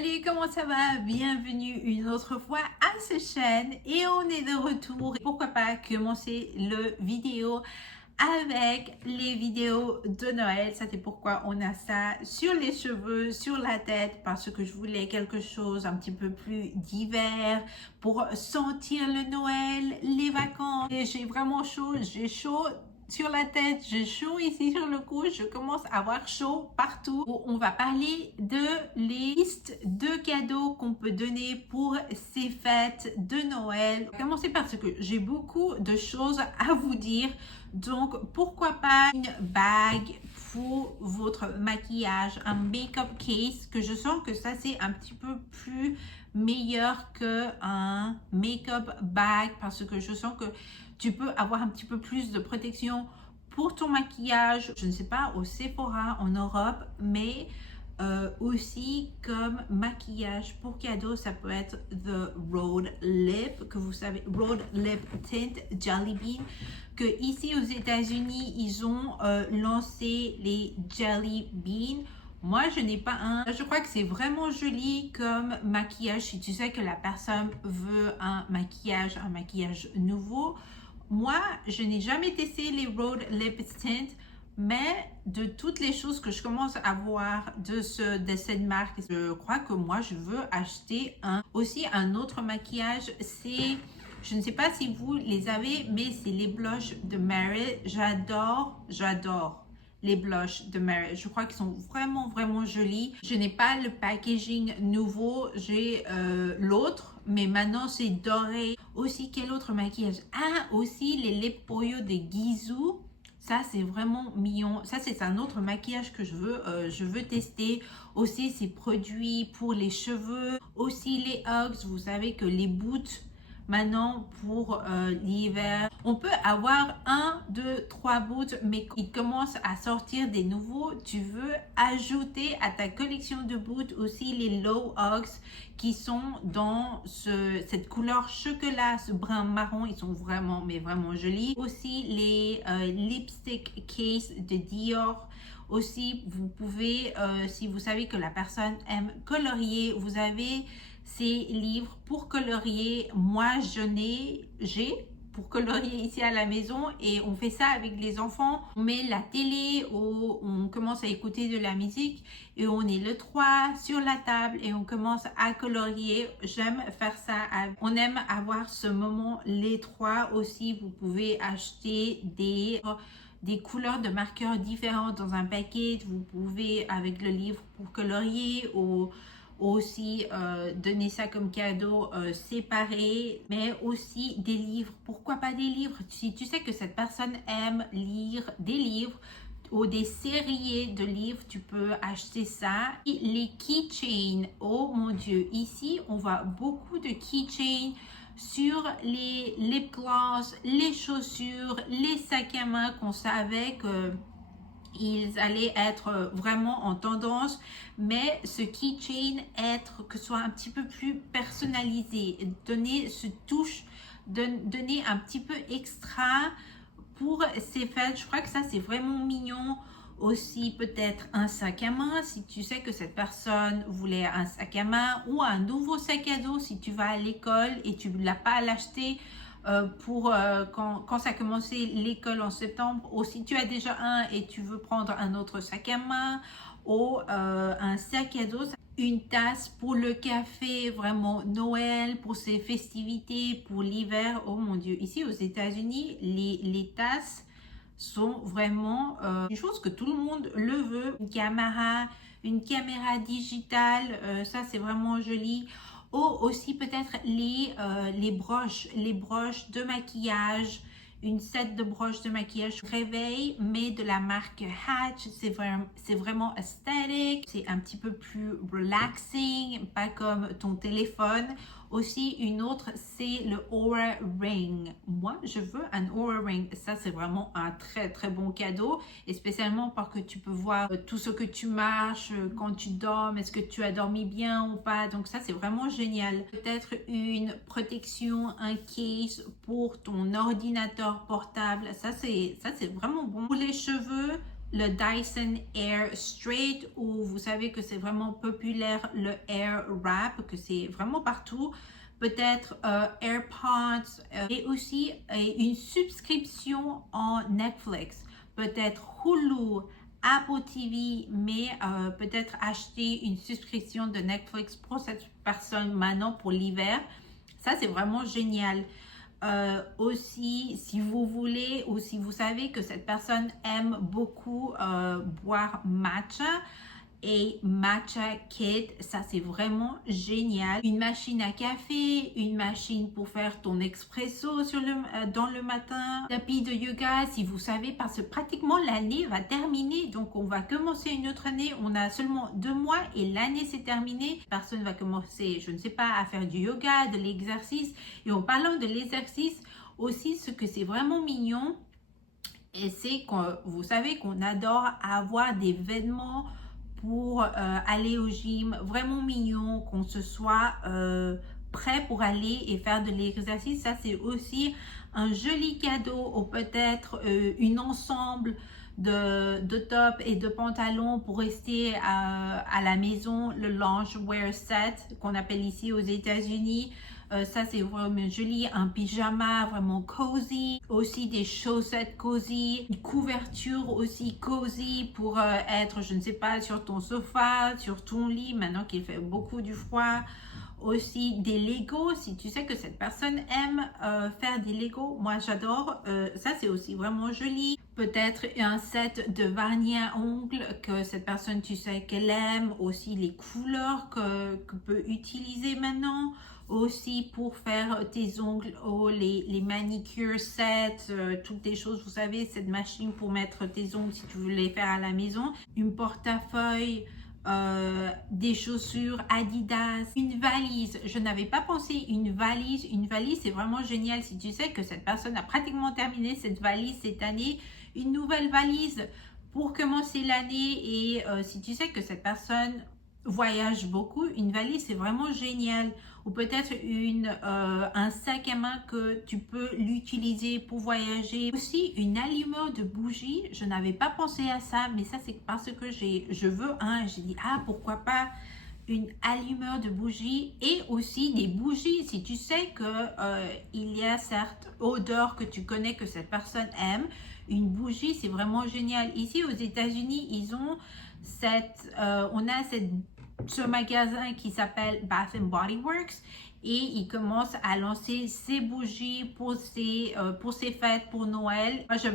Salut, comment ça va? Bienvenue une autre fois à cette chaîne et on est de retour. Pourquoi pas commencer le vidéo avec les vidéos de Noël. Ça c'est pourquoi on a ça sur les cheveux, sur la tête, parce que je voulais quelque chose un petit peu plus d'hiver pour sentir le Noël, les vacances. Et j'ai vraiment chaud, j'ai chaud sur la tête, j'ai chaud ici sur le cou, je commence à avoir chaud partout. On va parler de les listes de cadeaux qu'on peut donner pour ces fêtes de Noël. On va commencer parce que j'ai beaucoup de choses à vous dire. Donc, pourquoi pas une bague pour votre maquillage, un make-up case, que je sens que ça, c'est un petit peu plus meilleur qu'un make-up bag parce que je sens que tu peux avoir un petit peu plus de protection pour ton maquillage, je ne sais pas, au Sephora en Europe, mais aussi comme maquillage pour cadeau, ça peut être The Road Lip, que vous savez, Road Lip Tint Jelly Bean, que ici aux États-Unis, ils ont lancé les Jelly Bean. Moi, je n'ai pas un. Je crois que c'est vraiment joli comme maquillage. Si tu sais que la personne veut un maquillage nouveau. Moi, je n'ai jamais testé les Road Lip Tint, mais de toutes les choses que je commence à voir de cette marque, je crois que moi, je veux acheter aussi un autre maquillage. C'est, je ne sais pas si vous les avez, mais c'est les blushs de Merit. J'adore les blushs de Merit. Je crois qu'ils sont vraiment jolis. Je n'ai pas le packaging nouveau, j'ai l'autre, mais maintenant c'est doré. Aussi, quel autre maquillage? Ah, aussi les lip oil de Gisou. Ça, c'est vraiment mignon. Ça, c'est un autre maquillage que je veux tester. Aussi, ces produits pour les cheveux. Aussi, les Uggs. Vous savez que les boots, maintenant, pour l'hiver, on peut avoir 1, 2, 3 boots, mais il commence à sortir des nouveaux. Tu veux ajouter à ta collection de boots aussi les Low Uggs qui sont dans cette couleur chocolat, ce brun marron. Ils sont vraiment jolis. Aussi les lipstick case de Dior. Aussi, vous pouvez, si vous savez que la personne aime colorier, vous avez ces livres pour colorier. Moi, j'ai pour colorier ici à la maison et on fait ça avec les enfants. On met la télé, on commence à écouter de la musique et on est le 3 sur la table et on commence à colorier. J'aime faire ça. On aime avoir ce moment les 3 aussi. Vous pouvez acheter des couleurs de marqueurs différentes dans un paquet. Vous pouvez avec le livre pour colorier ou aussi donner ça comme cadeau séparé, mais aussi des livres. Pourquoi pas des livres? Si tu sais que cette personne aime lire des livres ou des séries de livres, tu peux acheter ça. Et les keychains, oh mon Dieu, ici on voit beaucoup de keychains sur les lip gloss, les chaussures, les sacs à main qu'on savait que ils allaient être vraiment en tendance, mais ce keychain que ce soit un petit peu plus personnalisé, donner ce touche, donner un petit peu extra pour ces fêtes. Je crois que ça c'est vraiment mignon. Aussi peut-être un sac à main si tu sais que cette personne voulait un sac à main ou un nouveau sac à dos si tu vas à l'école et tu ne l'as pas à l'acheter quand ça a commencé l'école en septembre, ou si tu as déjà un et tu veux prendre un autre sac à main ou un sac à dos, une tasse pour le café, vraiment Noël, pour ces festivités, pour l'hiver. Oh mon Dieu, ici aux États-Unis, les tasses sont vraiment une chose que tout le monde le veut. Une caméra digitale, ça c'est vraiment joli. Ou aussi peut-être les broches de maquillage, une set de broches de maquillage réveil, mais de la marque Hatch. C'est vraiment esthétique, c'est un petit peu plus relaxing, pas comme ton téléphone. Aussi, une autre, c'est le Aura Ring. Moi, je veux un Aura Ring. Ça, c'est vraiment un très bon cadeau. Et spécialement parce que tu peux voir tout ce que tu marches, quand tu dors, est-ce que tu as dormi bien ou pas. Donc ça, c'est vraiment génial. Peut-être une protection, un case pour ton ordinateur portable. Ça, c'est vraiment bon. Pour les cheveux, le Dyson Air Straight, où vous savez que c'est vraiment populaire, le Air Wrap, que c'est vraiment partout. Peut-être AirPods et aussi une subscription en Netflix, peut-être Hulu, Apple TV, mais peut-être acheter une subscription de Netflix pour cette personne maintenant pour l'hiver. Ça, c'est vraiment génial. Aussi, si vous voulez ou si vous savez que cette personne aime beaucoup boire matcha et matcha kit, ça c'est vraiment génial. Une machine à café, une machine pour faire ton expresso dans le matin, tapis de yoga, si vous savez, parce que pratiquement l'année va terminer, donc on va commencer une autre année, on a seulement 2 mois et l'année c'est terminé. Personne va commencer, je ne sais pas, à faire du yoga, de l'exercice. Et en parlant de l'exercice aussi, ce que c'est vraiment mignon, et c'est que vous savez qu'on adore avoir des vêtements pour aller au gym, vraiment mignon, qu'on se soit prêt pour aller et faire de l'exercice. Ça, c'est aussi un joli cadeau, ou peut-être une ensemble de top et de pantalons pour rester à la maison, le loungewear set qu'on appelle ici aux États-Unis. Ça, c'est vraiment joli, un pyjama vraiment cozy, aussi des chaussettes cozy, une couverture aussi cozy pour être, je ne sais pas, sur ton sofa, sur ton lit, maintenant qu'il fait beaucoup du froid. Aussi des Legos, si tu sais que cette personne aime faire des Legos, moi j'adore, ça c'est aussi vraiment joli. Peut-être un set de vernis à ongles que cette personne, tu sais qu'elle aime, aussi les couleurs que peut utiliser maintenant, aussi pour faire tes ongles, les manicure sets, toutes les choses, vous savez, cette machine pour mettre tes ongles si tu veux les faire à la maison, une portefeuille, des chaussures Adidas, une valise. Je n'avais pas pensé une valise c'est vraiment génial. Si tu sais que cette personne a pratiquement terminé cette valise cette année, une nouvelle valise pour commencer l'année. Et si tu sais que cette personne voyage beaucoup, une valise c'est vraiment génial. Ou peut-être un sac à main que tu peux l'utiliser pour voyager. Aussi une allumeur de bougies, je n'avais pas pensé à ça, mais ça c'est parce que je veux un, j'ai dit ah pourquoi pas une allumeur de bougies. Et aussi des bougies, si tu sais que il y a certaines odeurs que tu connais que cette personne aime, une bougie c'est vraiment génial. Ici aux États-Unis ils ont on a ce magasin qui s'appelle Bath and Body Works et il commence à lancer ses bougies pour ses fêtes, pour Noël. Moi, je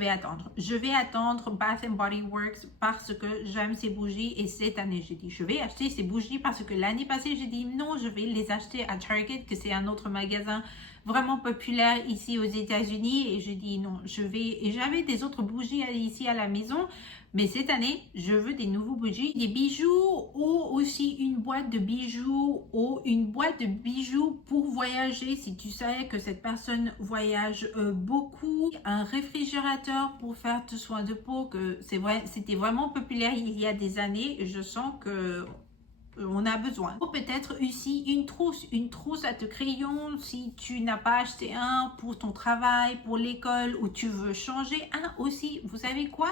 vais attendre Bath and Body Works parce que j'aime ces bougies. Et cette année, j'ai dit, je vais acheter ces bougies parce que l'année passée, j'ai dit non, je vais les acheter à Target, que c'est un autre magasin vraiment populaire ici aux États-Unis. Et je dis non, et j'avais des autres bougies ici à la maison. Mais cette année, je veux des nouveaux bougies, des bijoux ou aussi une boîte de bijoux ou une boîte de bijoux pour voyager. Si tu savais que cette personne voyage beaucoup, un réfrigérateur pour faire tes soins de peau, que c'était vraiment populaire il y a des années. Je sens que on a besoin. Ou peut-être aussi une trousse à te crayon si tu n'as pas acheté un pour ton travail, pour l'école ou tu veux changer un aussi. Vous savez quoi?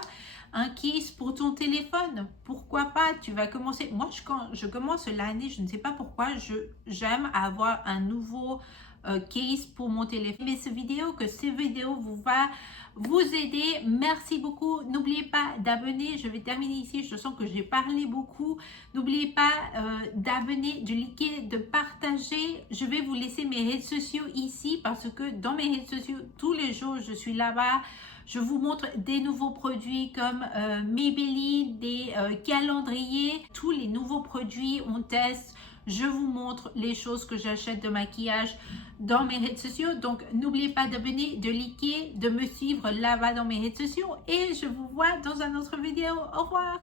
Un case pour ton téléphone, pourquoi pas? Tu vas commencer, moi quand je commence l'année, je ne sais pas pourquoi, j'aime avoir un nouveau case pour mon téléphone. Mais cette vidéo va vous aider. Merci beaucoup. N'oubliez pas d'abonner. Je vais terminer ici. Je sens que j'ai parlé beaucoup. N'oubliez pas d'abonner, de liker, de partager. Je vais vous laisser mes réseaux sociaux ici parce que dans mes réseaux sociaux, tous les jours, je suis là-bas. Je vous montre des nouveaux produits comme Maybelline, des calendriers, tous les nouveaux produits, on teste. Je vous montre les choses que j'achète de maquillage dans mes réseaux sociaux. Donc, n'oubliez pas d'abonner, de liker, de me suivre là-bas dans mes réseaux sociaux. Et je vous vois dans une autre vidéo. Au revoir!